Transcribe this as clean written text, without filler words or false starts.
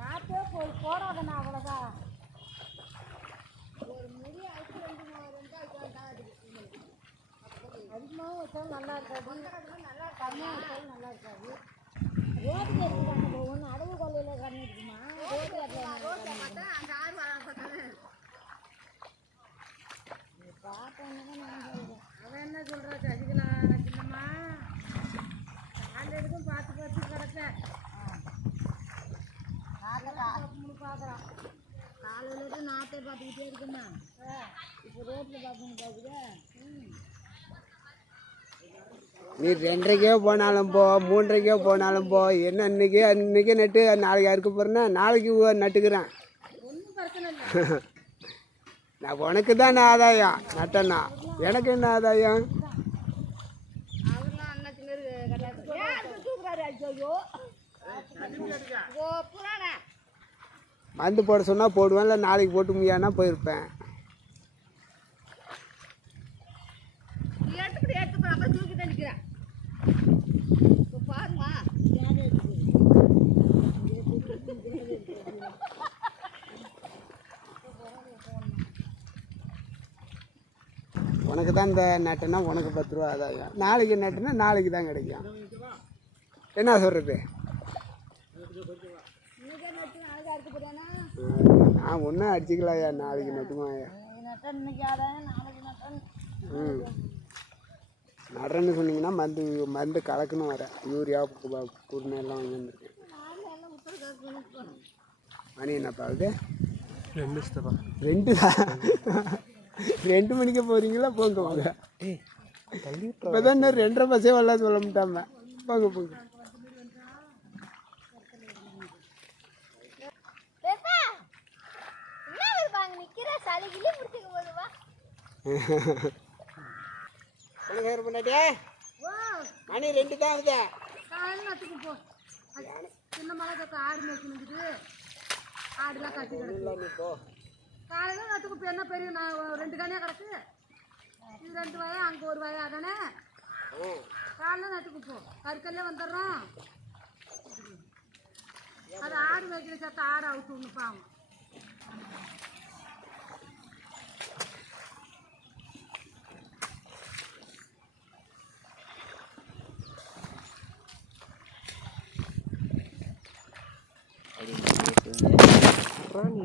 நாட்டே போய் போடாதண்ணா அவ்வளோதான். ஒரு முடி அடிச்சு அதிகமாகவும் வச்சாலும் நல்லா இருக்காது, நல்லா கம்மியாக வச்சாலும் நல்லா இருக்காது. ரோட்டுக்கு எடுத்துக்காங்க போகணும். அடவு கொள்ளையில் கண்ணு இருக்குமா? ரோட்டில் பார்த்தா அந்த ஆறு பார்த்தேன்னு நான் சொல்கிறேன். அவன் என்ன சொல்கிறா? சசிகலாம் சின்னம்மா காலையில் எடுக்கும் பார்த்து பார்த்து கிடப்பேன். பார்க்குறான் காலையில நாட்டை பார்த்துக்கிட்டே இருக்குமா? இப்போ ரோட்டில் பார்க்கணும் பார்க்குது. நீ 2:30 போனாலும் போ, 3:30 போனாலும் போ. என்ன இன்னைக்கு நட்டு நாளைக்கு அறுக்க போகிறேன்னா நாளைக்கு நட்டுக்கிறேன். ஒன்றும் பிரச்சனை இல்லை. நான் உனக்கு தான் ஆதாயம் நட்டேன்னா, எனக்கு என்ன ஆதாயம்? அவர்லாம் அண்ணாச்சிங்க மருந்து போட சொன்னால் போடுவேன், இல்லை நாளைக்கு போட்டு முடியாதுன்னா போயிருப்பேன். தூக்கி தண்ணிக்கிறேன் பாருமா. உனக்கு தான் இந்த நட்டுனா உனக்கு 10 ரூபா ஆதாயம், நாளைக்கு நட்டுனா நாளைக்கு தான் கிடைக்கும். என்ன சொல்கிறது? நான் ஒன்றும் அடிச்சுக்கலாயா, நாளைக்கு நட்டுமாயா. நடுறேன்னு சொன்னீங்கன்னா மருந்து கலக்கணும். வர யூரியா குருணை எல்லாம் வாங்கி வந்துருக்கேன். மணி என்னப்பா ஆகுது? 2 தான். 2 மணிக்கு போகிறீங்களா? போங்க போங்க. இப்போ தான் இன்னும் 2:30 பஸ்ஸே வரல சொல்ல மாட்டாம. போங்க போங்க. மணி 2 தான் ஆகுது. சின்ன மழை கற்று ஆடு மேய்க்கணுங்குது. ஆடுலாம் கட்டி கிடக்கு. காலையில் நட்டுக்கு இப்போ என்ன பெரிய 2 கனியாக கிடக்கு. இது 2 வயா, அங்கே 1 வயா தானே. காலையில் நட்டுக்கு போ, கற்கல்லே வந்துடுறோம். அது ஆடு மேய்க்கிற சத்த ஆடு அவுத்து ஒன்று பாவம். நீ